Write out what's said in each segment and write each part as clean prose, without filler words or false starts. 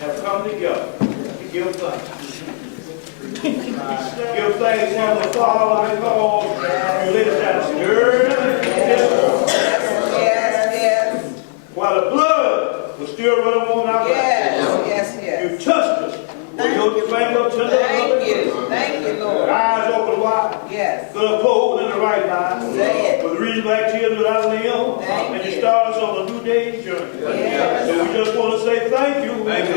have come together to give thanks. Give thanks on the Father because you let us have stirred this morning. Yes. While the blood was still running on our back. Yes. You touched us with your finger to the Thank you, Lord. eyes open wide. Yes. The pole in the right mind. Say it. For the reason back tears without limb. Thank And you you. start us on a new day's journey. Yes. So we just want to say thank you. Thank you,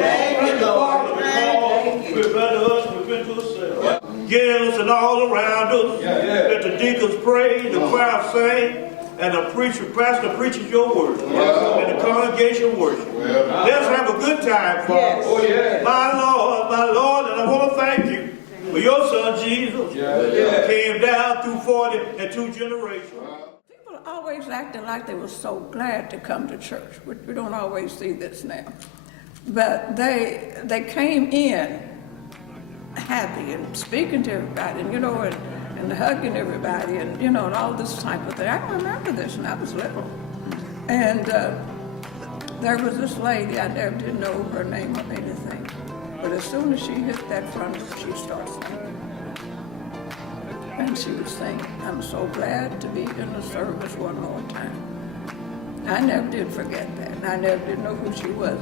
Lord. Thank you. We've been to us, we've been to ourselves. Get us and all around us. Let the deacons pray, the choir sing, and the preacher, pastor preaches your word. And the congregation worship. Let's have a good time, Father. Yes. Oh, yeah. My Lord, and I want to thank you for your son Jesus. Who came down through 42 generations. People are always acting like they were so glad to come to church, which we don't always see this now. But they came in happy and speaking to everybody, and and hugging everybody, and and all this type of thing. I remember this when I was little. And there was this lady, I never did know her name or anything, but as soon as she hit that front door, she started singing. And she was saying, I'm so glad to be in the service one more time. I never did forget that, and I never did know who she was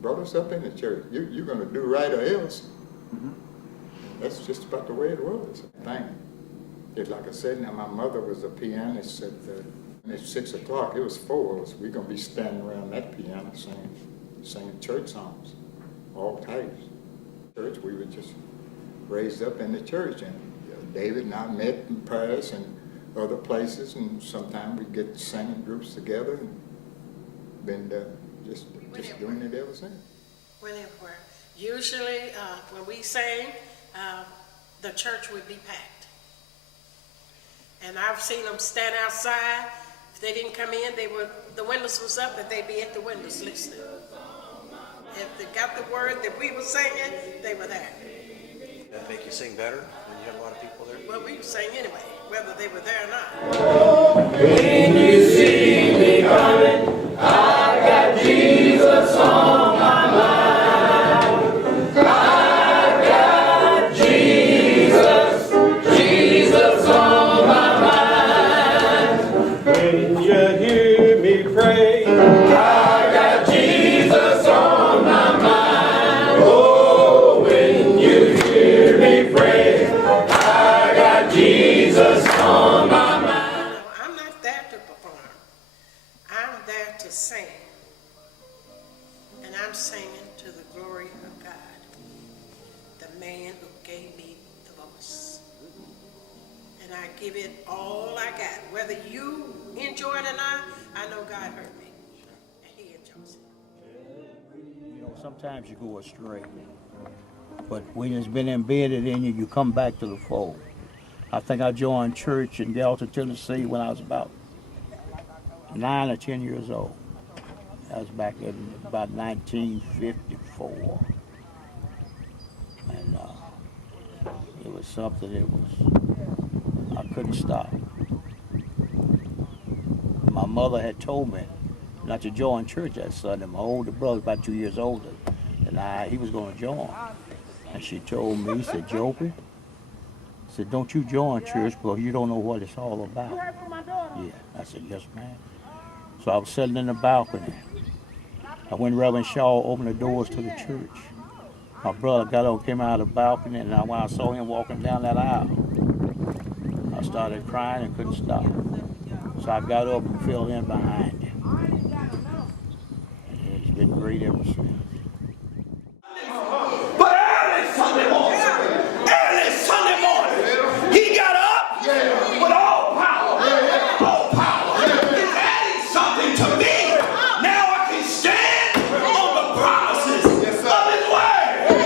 Brought us up in the church. You're going to do right or else. That's just about the way it was. Like I said, now my mother was a pianist at 6 o'clock. It was 4 of us. We're going to be standing around that piano singing church songs, all types. Church, we were just raised up in the church. And David and I met in Paris and other places, and sometimes we get singing groups together and been just doing it ever since. Whenever. Usually, when we sang, the church would be packed. And I've seen them stand outside. If they didn't come in, the windows was up, and they'd be at the windows listening. If they got the word that we were singing, they were there. Did that make you sing better when you had a lot of people there? Well, we sang anyway, whether they were there or not. When you see me coming, I got Jesus on my mind. I got Jesus on my mind. When you hear me pray, I got Jesus on my mind. Oh, when you hear me pray, I got Jesus on my mind. No, I'm not there to perform. I'm there to sing. And I'm singing to the glory of God, the man who gave me the voice. And I give it all I got. Whether you enjoy it or not, I know God heard me. And he enjoys it. Sometimes you go astray. But when it's been embedded in you, you come back to the fold. I think I joined church in Gallatin, Tennessee when I was about 9 or 10 years old. That was back in about 1954. And it was something I couldn't stop. My mother had told me not to join church that Sunday. My older brother, about 2 years older than I, he was going to join. And she told me, she said, Joby, said, don't you join church because you don't know what it's all about. Yeah, I said, yes, ma'am. So I was sitting in the balcony. And when Reverend Shaw opened the doors to the church, my brother got up, came out of the balcony, and when I saw him walking down that aisle, I started crying and couldn't stop. So I got up and fell in behind him. And it's been great ever since. But early Sunday morning, he got up with all power. All power. It's adding something to me. Now I can stand on the promises of his word.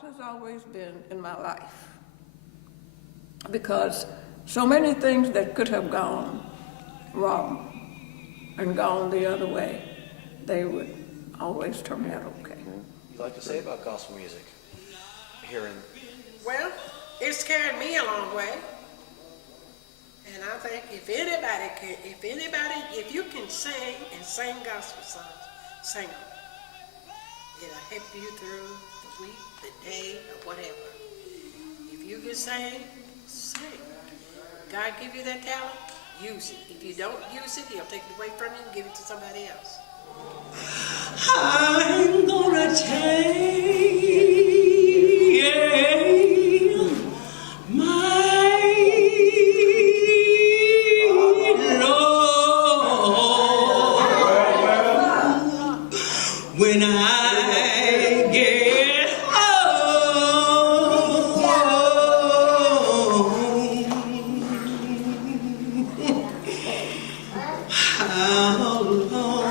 God has always been in my life. Because so many things that could have gone wrong and gone the other way, they would always turn out okay. You like to say about gospel music? Hearing Well, it's carried me a long way. And I think if you can sing and sing gospel songs, sing them. It'll help you through the week, the day, or whatever. If you can sing, sing. God give you that talent, use it. If you don't use it, he'll take it away from you and give it to somebody else. I'm gonna take my Lord when I get home. How long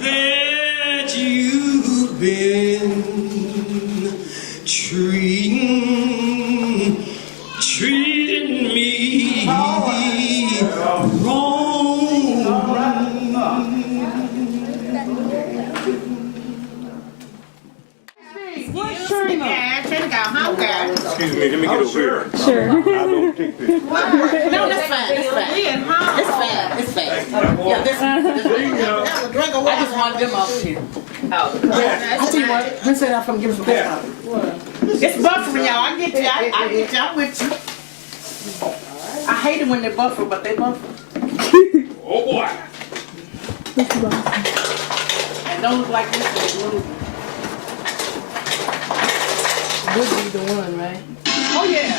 that you've been treating me Excuse me, let me get over here. Sure. I don't take this. No, that's fine, that's fine. It's fine, it's fine. Yeah, this, I just wanted them off here. I tell you what, bring that out from give us a quick out. It's buffering, y'all. I get you, I get you, I'm with you. I hate it when they buffer, but they buffer. Oh boy. And don't look like this, they little. Would be the one, right? Oh yeah.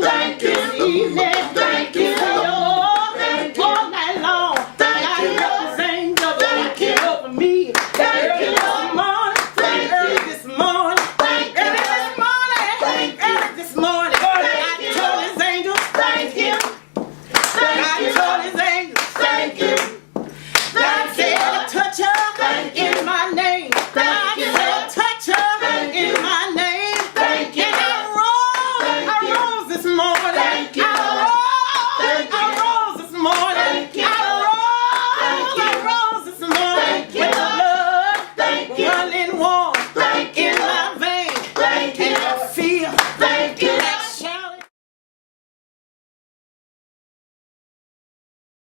Thank you.